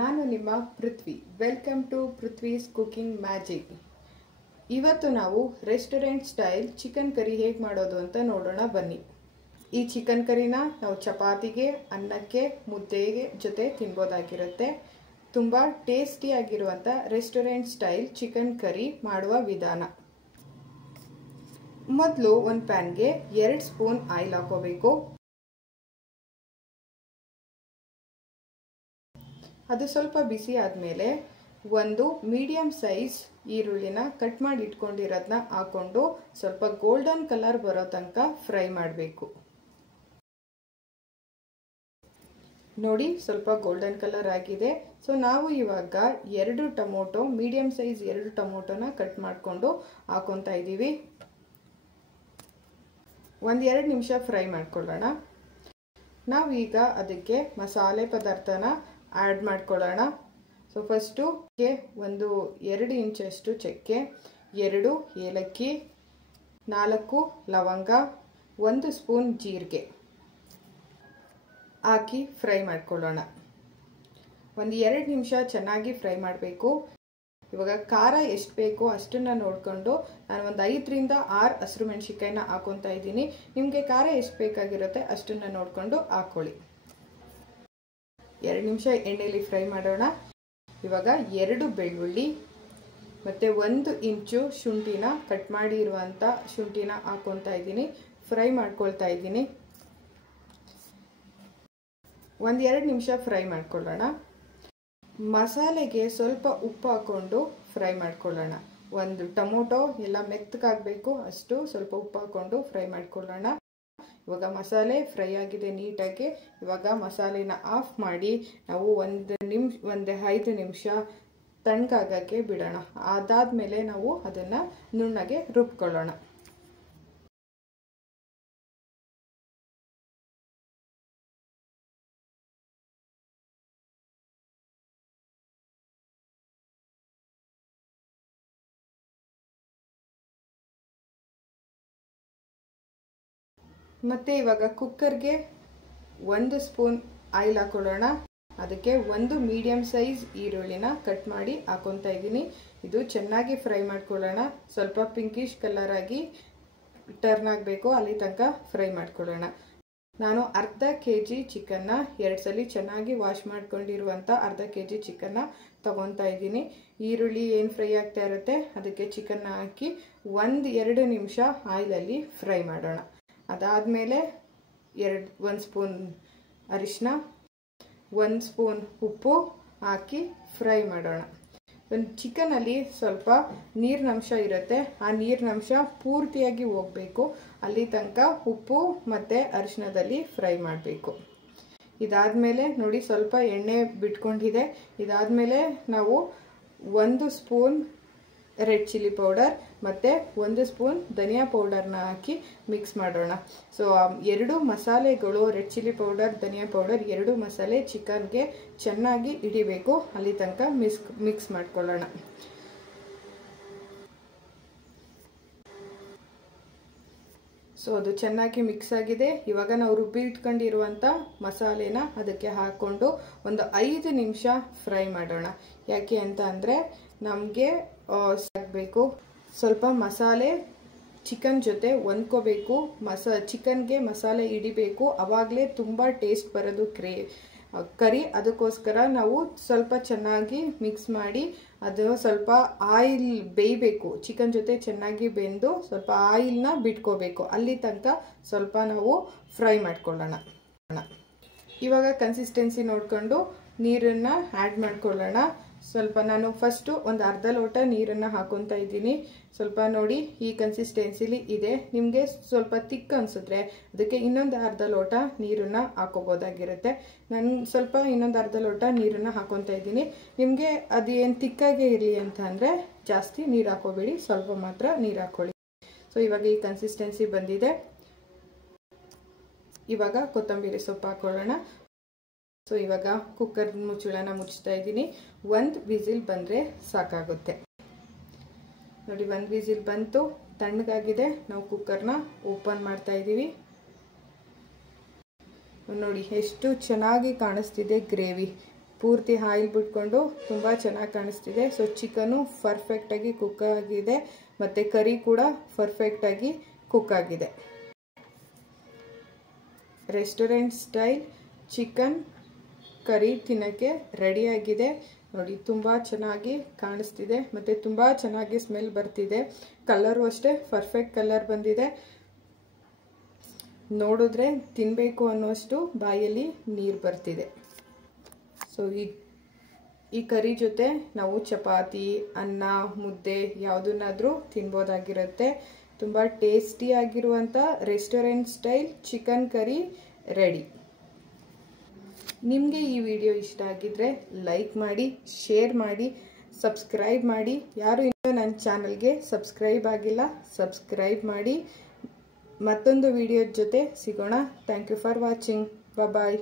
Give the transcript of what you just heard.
ನಾನು ನಿಮ್ಮ Prithvi. Welcome to Prithvi's cooking magic. ಇವತ್ತು ನಾವು ರೆಸ್ಟೋರೆಂಟ್ ಸ್ಟೈಲ್ ಚಿಕನ್ ಕರಿ ಹೇಗೆ ಮಾಡೋದು ಅಂತ ನೋಡೋಣ ಬನ್ನಿ. ಈ ಚಿಕನ್ ಕರಿನ ನಾವು ಚಪಾತಿಗೆ, ಅನ್ನಕ್ಕೆ, ಮುದ್ದೆಗೆ ಜೊತೆ ತಿನ್ಬೋದಾಗಿರುತ್ತೆ. ತುಂಬ ಟೇಸ್ಟಿಯಾಗಿರುವಂಥ ರೆಸ್ಟೋರೆಂಟ್ ಸ್ಟೈಲ್ ಚಿಕನ್ ಕರಿ ಮಾಡುವ ವಿಧಾನ. ಮೊದಲು ಒಂದು ಪ್ಯಾನ್ಗೆ 2 ಸ್ಪೂನ್ ಆಯಿಲ್ ಹಾಕೋಬೇಕು. ಅದು ಸ್ವಲ್ಪ ಬಿಸಿ ಆದಮೇಲೆ ಒಂದು ಮೀಡಿಯಂ ಸೈಜ್ ಈರುಳ್ಳಿನ ಕಟ್ ಮಾಡಿ ಇಟ್ಕೊಂಡಿರೋದನ್ನ ಹಾಕೊಂಡು ಸ್ವಲ್ಪ ಗೋಲ್ಡನ್ ಕಲರ್ ಬರೋ ತನಕ ಫ್ರೈ ಮಾಡಬೇಕು. ನೋಡಿ, ಸ್ವಲ್ಪ ಗೋಲ್ಡನ್ ಕಲರ್ ಆಗಿದೆ. ಸೊ ನಾವು ಇವಾಗ 2 ಟೊಮೊಟೊ, ಮೀಡಿಯಂ ಸೈಜ್ 2 ಟೊಮೊಟೊನ ಕಟ್ ಮಾಡಿಕೊಂಡು ಹಾಕೊತಾ ಇದ್ದೀವಿ. 1-2 ನಿಮಿಷ ಫ್ರೈ ಮಾಡ್ಕೊಳ್ಳೋಣ. ನಾವೀಗ ಅದಕ್ಕೆ ಮಸಾಲೆ ಪದಾರ್ಥನ ಆ್ಯಡ್ ಮಾಡ್ಕೊಳ್ಳೋಣ. ಸೊ ಫಸ್ಟು ಒಂದು 2 ಇಂಚಷ್ಟು ಚಕ್ಕೆ, 2 ಏಲಕ್ಕಿ, 4 ಲವಂಗ, 1 ಸ್ಪೂನ್ ಜೀರಿಗೆ ಹಾಕಿ ಫ್ರೈ ಮಾಡ್ಕೊಳ್ಳೋಣ. 1-2 ನಿಮಿಷ ಚೆನ್ನಾಗಿ ಫ್ರೈ ಮಾಡಬೇಕು. ಇವಾಗ ಖಾರ ಎಷ್ಟು ಬೇಕೋ ಅಷ್ಟನ್ನು ನೋಡಿಕೊಂಡು ನಾನು ಒಂದು 5-6 ಹಸಿರು ಮೆಣಸಿನ್ಕಾಯಿನ ಹಾಕೊತಾ ಇದ್ದೀನಿ. ನಿಮಗೆ ಖಾರ ಎಷ್ಟು ಬೇಕಾಗಿರುತ್ತೆ ಅಷ್ಟನ್ನು ನೋಡಿಕೊಂಡು ಹಾಕ್ಕೊಳ್ಳಿ. 2 ನಿಮಿಷ ಎಣ್ಣೆಯಲ್ಲಿ ಫ್ರೈ ಮಾಡೋಣ. ಇವಾಗ 2 ಬೆಳ್ಳುಳ್ಳಿ ಮತ್ತು 1 ಇಂಚು ಶುಂಠಿನ ಕಟ್ ಮಾಡಿರುವಂಥ ಶುಂಠಿನ ಹಾಕೊತಾ ಇದ್ದೀನಿ. ಫ್ರೈ ಮಾಡ್ಕೊಳ್ತಾ ಇದ್ದೀನಿ. 1-2 ನಿಮಿಷ ಫ್ರೈ ಮಾಡ್ಕೊಳ್ಳೋಣ. ಮಸಾಲೆಗೆ ಸ್ವಲ್ಪ ಉಪ್ಪು ಹಾಕ್ಕೊಂಡು ಫ್ರೈ ಮಾಡ್ಕೊಳ್ಳೋಣ. ಒಂದು ಟೊಮೊಟೊ ಎಲ್ಲ ಮೆತ್ತಗಾಗಬೇಕು ಅಷ್ಟು ಸ್ವಲ್ಪ ಉಪ್ಪು ಹಾಕ್ಕೊಂಡು ಫ್ರೈ ಮಾಡ್ಕೊಳ್ಳೋಣ. ಇವಾಗ ಮಸಾಲೆ ಫ್ರೈ ಆಗಿದೆ ನೀಟಾಗಿ. ಇವಾಗ ಮಸಾಲೆನ ಆಫ್ ಮಾಡಿ ನಾವು ಒಂದು 5 ನಿಮಿಷ ತಣ್ಣಗಾಗಕ್ಕೆ ಬಿಡೋಣ. ಅದಾದಮೇಲೆ ನಾವು ಅದನ್ನು ನುಣ್ಣಗೆ ರುಬ್ಕೊಳ್ಳೋಣ. ಮತ್ತು ಇವಾಗ ಕುಕ್ಕರ್ಗೆ 1 ಸ್ಪೂನ್ ಆಯಿಲ್ ಹಾಕೊಳ್ಳೋಣ. ಅದಕ್ಕೆ 1 ಮೀಡಿಯಂ ಸೈಜ್ ಈರುಳ್ಳಿನ ಕಟ್ ಮಾಡಿ ಹಾಕೊತಾ ಇದ್ದೀನಿ. ಇದು ಚೆನ್ನಾಗಿ ಫ್ರೈ ಮಾಡ್ಕೊಳ್ಳೋಣ. ಸ್ವಲ್ಪ ಪಿಂಕಿಶ್ ಕಲರ್ ಆಗಿ ಟರ್ನ್ ಆಗಬೇಕು, ಅಲ್ಲಿ ತನಕ ಫ್ರೈ ಮಾಡ್ಕೊಳ್ಳೋಣ. ನಾನು ಅರ್ಧ kg ಚಿಕನ್ನ 2 ಸಲ ಚೆನ್ನಾಗಿ ವಾಶ್ ಮಾಡ್ಕೊಂಡಿರುವಂಥ ಅರ್ಧ kg ಚಿಕನ್ನ ತಗೊತಾ ಇದ್ದೀನಿ. ಈರುಳ್ಳಿ ಏನು ಫ್ರೈ ಆಗ್ತಾ ಇರುತ್ತೆ ಅದಕ್ಕೆ ಚಿಕನ್ನ ಹಾಕಿ 1-2 ನಿಮಿಷ ಆಯಿಲಲ್ಲಿ ಫ್ರೈ ಮಾಡೋಣ. ಅದಾದಮೇಲೆ 1 ಸ್ಪೂನ್ ಅರಿಶಿನ, 1 ಸ್ಪೂನ್ ಉಪ್ಪು ಹಾಕಿ ಫ್ರೈ ಮಾಡೋಣ. ಒಂದು ಚಿಕನಲ್ಲಿ ಸ್ವಲ್ಪ ನೀರಿನಂಶ ಇರುತ್ತೆ, ಆ ನೀರಿನಂಶ ಪೂರ್ತಿಯಾಗಿ ಹೋಗಬೇಕು, ಅಲ್ಲಿ ತನಕ ಉಪ್ಪು ಮತ್ತು ಅರಿಶಿನದಲ್ಲಿ ಫ್ರೈ ಮಾಡಬೇಕು. ಇದಾದಮೇಲೆ ನೋಡಿ ಸ್ವಲ್ಪ ಎಣ್ಣೆ ಬಿಟ್ಕೊಂಡಿದೆ. ಇದಾದಮೇಲೆ ನಾವು 1 ಸ್ಪೂನ್ ರೆಡ್ ಚಿಲ್ಲಿ ಪೌಡರ್ ಮತ್ತು 1 ಸ್ಪೂನ್ ಧನಿಯಾ ಪೌಡರ್ನ ಹಾಕಿ ಮಿಕ್ಸ್ ಮಾಡೋಣ. ಸೊ 2 ಮಸಾಲೆಗಳು, ರೆಡ್ ಚಿಲ್ಲಿ ಪೌಡರ್, ಧನಿಯಾ ಪೌಡರ್ 2 ಮಸಾಲೆ ಚಿಕನ್ಗೆ ಚೆನ್ನಾಗಿ ಹಿಡಿಬೇಕು, ಅಲ್ಲಿ ತನಕ ಮಿಕ್ಸ್ ಮಾಡ್ಕೊಳ್ಳೋಣ. ಸೊ ಅದು ಚೆನ್ನಾಗಿ ಮಿಕ್ಸ್ ಆಗಿದೆ. ಇವಾಗ ನಾವು ರುಬ್ಬಿ ಇಟ್ಕೊಂಡಿರುವಂಥ ಮಸಾಲೆನ ಅದಕ್ಕೆ ಹಾಕ್ಕೊಂಡು ಒಂದು 5 ನಿಮಿಷ ಫ್ರೈ ಮಾಡೋಣ. ಯಾಕೆ ಅಂತ ಅಂದರೆ ನಮಗೆ ಸಾಕಬೇಕು, ಸ್ವಲ್ಪ ಮಸಾಲೆ ಚಿಕನ್ ಜೊತೆ ಹೊಂದ್ಕೋಬೇಕು, ಚಿಕನ್ಗೆ ಮಸಾಲೆ ಹಿಡಿಬೇಕು, ಆವಾಗಲೇ ತುಂಬ ಟೇಸ್ಟ್ ಬರೋದು ಕರಿ. ಅದಕ್ಕೋಸ್ಕರ ನಾವು ಸ್ವಲ್ಪ ಚೆನ್ನಾಗಿ ಮಿಕ್ಸ್ ಮಾಡಿ ಅದು ಸ್ವಲ್ಪ ಆಯಿಲ್ ಬೇಯಬೇಕು, ಚಿಕನ್ ಜೊತೆ ಚೆನ್ನಾಗಿ ಬೆಂದು ಸ್ವಲ್ಪ ಆಯಿಲ್ನ ಬಿಟ್ಕೋಬೇಕು, ಅಲ್ಲಿ ತನಕ ಸ್ವಲ್ಪ ನಾವು ಫ್ರೈ ಮಾಡ್ಕೊಳ್ಳೋಣ. ಇವಾಗ ಕನ್ಸಿಸ್ಟೆನ್ಸಿ ನೋಡಿಕೊಂಡು ನೀರನ್ನು ಆ್ಯಡ್ ಮಾಡ್ಕೊಳ್ಳೋಣ. ಸ್ವಲ್ಪ ನಾನು ಫಸ್ಟು ಒಂದು ಅರ್ಧ ಲೋಟ ನೀರನ್ನು ಹಾಕೊತಾ ಇದ್ದೀನಿ. ಸ್ವಲ್ಪ ನೋಡಿ ಈ ಕನ್ಸಿಸ್ಟೆನ್ಸಿಲಿ ಇದೆ. ನಿಮಗೆ ಸ್ವಲ್ಪ ತಿಕ್ ಅನಿಸಿದ್ರೆ ಅದಕ್ಕೆ ಇನ್ನೊಂದು ಅರ್ಧ ಲೋಟ ನೀರನ್ನು ಹಾಕೋಬೋದಾಗಿರುತ್ತೆ. ನಾನು ಸ್ವಲ್ಪ ಇನ್ನೊಂದು ಅರ್ಧ ಲೋಟ ನೀರನ್ನು ಹಾಕೊತಾ ಇದ್ದೀನಿ. ನಿಮಗೆ ಅದು ಏನು ತಿಕ್ಕಾಗೆ ಇರಲಿ ಅಂತ ಅಂದರೆ ಜಾಸ್ತಿ ನೀರು ಹಾಕೋಬೇಡಿ, ಸ್ವಲ್ಪ ಮಾತ್ರ ನೀರು ಹಾಕ್ಕೊಳ್ಳಿ. ಸೊ ಇವಾಗ ಈ ಕನ್ಸಿಸ್ಟೆನ್ಸಿ ಬಂದಿದೆ. ಇವಾಗ ಕೊತ್ತಂಬರಿ ಸೊಪ್ಪು ಹಾಕೊಳ್ಳೋಣ. ಸೊ ಇವಾಗ ಕುಕ್ಕರ್ ಮುಚ್ಚಳನ ಮುಚ್ತಾ ಇದ್ದೀನಿ. 1 ವಿಸಿಲ್ ಬಂದರೆ ಸಾಕಾಗುತ್ತೆ. ನೋಡಿ 1 ವಿಸಿಲ್ ಬಂತು, ತಣ್ಣಗಾಗಿದೆ. ನಾವು ಕುಕ್ಕರ್ನ ಓಪನ್ ಮಾಡ್ತಾ ಇದ್ದೀವಿ. ನೋಡಿ ಎಷ್ಟು ಚೆನ್ನಾಗಿ ಕಾಣಿಸ್ತಿದೆ ಗ್ರೇವಿ. ಪೂರ್ತಿ ಆಯಿಲ್ ಬಿಟ್ಕೊಂಡು ತುಂಬ ಚೆನ್ನಾಗಿ ಕಾಣಿಸ್ತಿದೆ. ಸೊ ಚಿಕನು ಪರ್ಫೆಕ್ಟಾಗಿ ಕುಕ್ ಆಗಿದೆ ಮತ್ತು ಕರಿ ಕೂಡ ಪರ್ಫೆಕ್ಟಾಗಿ ಕುಕ್ ಆಗಿದೆ. ರೆಸ್ಟೋರೆಂಟ್ ಸ್ಟೈಲ್ ಚಿಕನ್ ಕರಿ ತಿನ್ನೋಕ್ಕೆ ರೆಡಿಯಾಗಿದೆ. ನೋಡಿ ತುಂಬ ಚೆನ್ನಾಗಿ ಕಾಣಿಸ್ತಿದೆ ಮತ್ತು ತುಂಬ ಚೆನ್ನಾಗಿ ಸ್ಮೆಲ್ ಬರ್ತಿದೆ. ಕಲರು ಅಷ್ಟೇ ಪರ್ಫೆಕ್ಟ್ ಕಲರ್ ಬಂದಿದೆ. ನೋಡಿದ್ರೆ ತಿನ್ನಬೇಕು ಅನ್ನೋಷ್ಟು ಬಾಯಲ್ಲಿ ನೀರು ಬರ್ತಿದೆ. ಸೊ ಈ ಕರಿ ಜೊತೆ ನಾವು ಚಪಾತಿ, ಅನ್ನ, ಮುದ್ದೆ ಯಾವುದನ್ನಾದರೂ ತಿನ್ಬೋದಾಗಿರುತ್ತೆ. ತುಂಬ ಟೇಸ್ಟಿಯಾಗಿರುವಂಥ restaurant style chicken curry ready. ನಿಮಗೆ ಈ ವಿಡಿಯೋ ಇಷ್ಟ ಆಗಿದ್ದರೆ ಲೈಕ್ ಮಾಡಿ, ಶೇರ್ ಮಾಡಿ, ಸಬ್ಸ್ಕ್ರೈಬ್ ಮಾಡಿ. ಯಾರು ಇನ್ನೂ ನನ್ನ ಚಾನಲ್ಗೆ ಸಬ್ಸ್ಕ್ರೈಬ್ ಆಗಿಲ್ಲ ಸಬ್ಸ್ಕ್ರೈಬ್ ಮಾಡಿ. ಮತ್ತೊಂದು ವಿಡಿಯೋದ ಜೊತೆ ಸಿಗೋಣ. Thank you for watching. Bye.